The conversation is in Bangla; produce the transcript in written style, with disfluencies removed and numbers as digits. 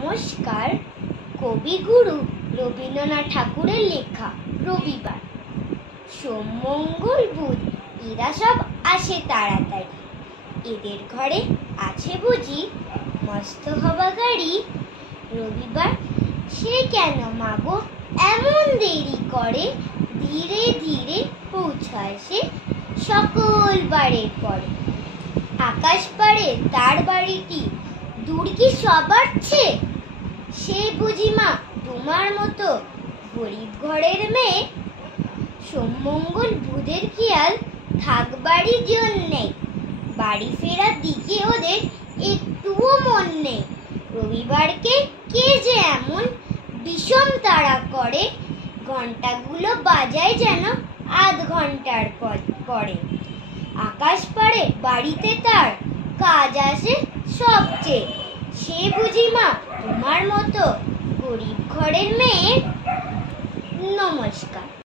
নমস্কার। কবিগুরু রবীন্দ্রনাথ ঠাকুরের লেখা রবিবার। সোম মঙ্গল বুধ এরা সব আসে তাড়াতাড়ি, এদের ঘরে আছে বুঝি মস্ত হওয়া গাড়ি। রবিবার সে কেন মাগো এমন দেরি করে, ধীরে ধীরে পৌঁছায় সে সকল বারের পরে। আকাশ পারে তার বাড়িটি দূর কি সবার চেয়ে, সে বুঝি মা তোমার মতো গরিব ঘরের মেয়ে। সোম মঙ্গল বুধের খেয়াল থাকবারই জন্যে, বাড়ি ফেরার দিকে ওদের একটুও মন নেই। রবিবারকে কে যে এমন বিষম তাড়া করে, ঘন্টাগুলো বাজায় যেন আধ ঘন্টার পরে। আকাশ পারে বাড়িতে তার কাজ আসে সবচেয়ে, সে বুঝি মা তোমার মতো গরিব ঘরের মেয়ে।